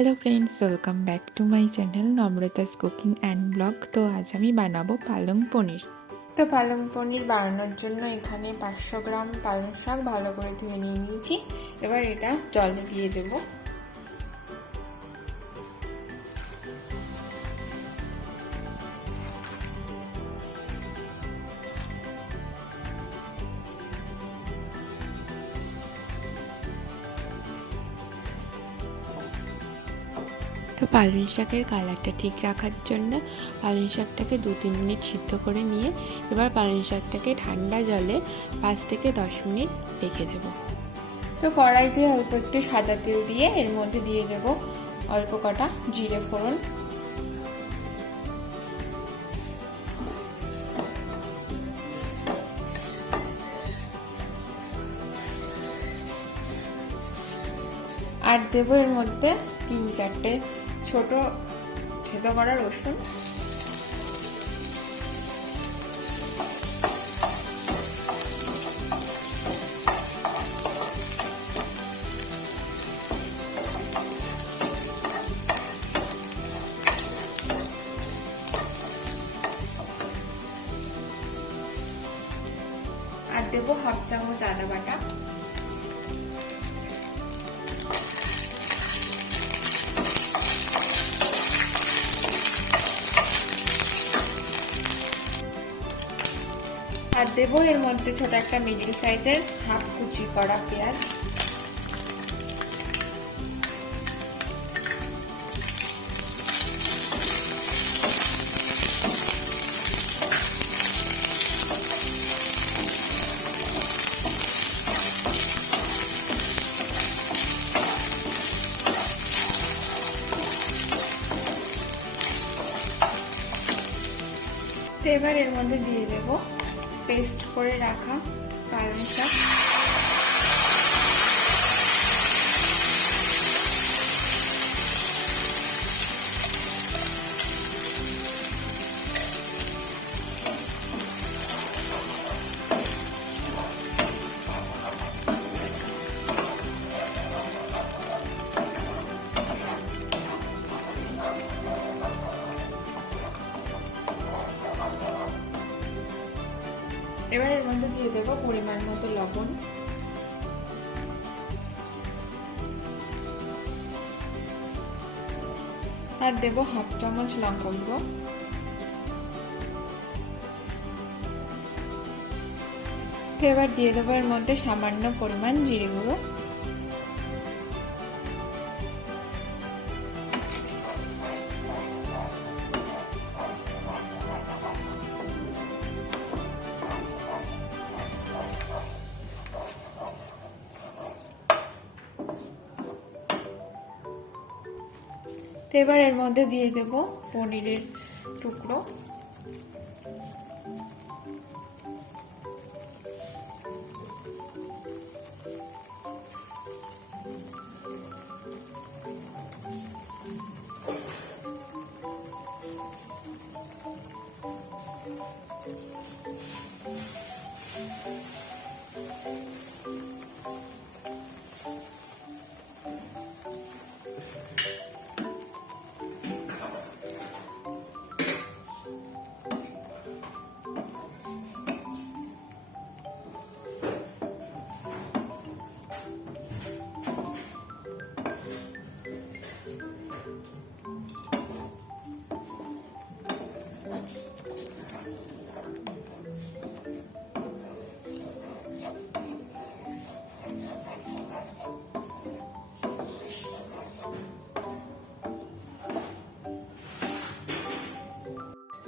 Hello friends, welcome back to my channel Namrata's cooking and blog. তো আজ আমি বানাবো পালং পনির। তো পালং পনির বানানোর জন্য এখানে 500 গ্রাম পালং শাক ভালো করে ধুয়ে নিয়ে নিয়েছি। এবার এটা জলে দিয়ে দেবো। তো পালং শাকের কালারটা ঠিক রাখার জন্য পালং শাকটাকে 2-3 মিনিট সিদ্ধ করে নিয়ে এবার পালং শাকটাকে ঠান্ডা জলে 5 থেকে 10 মিনিট রেখে দেব। তো কড়াইতে অল্প একটু সাদা তেল দিয়ে এর মধ্যে দিয়ে দেব অল্প কটা জিরে ফোড়ন, আর দেবো এর মধ্যে 3-4টে ছোট থেতো করা রসুন, আর দেবো 1/2 চামচ আদা বাটা, আর দেবো এর মধ্যে ছোট একটা মিডিল সাইজের হাফ কুচি করা পেঁয়াজ, এবার এর মধ্যে দিয়ে দেব পেস্ট করে রাখা পালং শাক, এবার এর মধ্যে দিয়ে দেবো পরিমাণ মতো লবণ, আর দেবো 1/2 চামচ লঙ্কা গুঁড়ো, এবার দিয়ে দেবো এর মধ্যে সামান্য পরিমাণ জিরে গুঁড়ো, তো এবার এর মধ্যে দিয়ে দেব পনিরের টুকরো,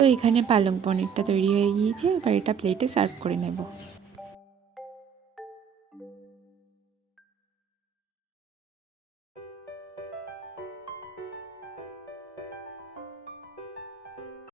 তো এখানে পালং পনিরটা তৈরি হয়ে গিয়েছে। এবার এটা প্লেটে সার্ভ করে নেব।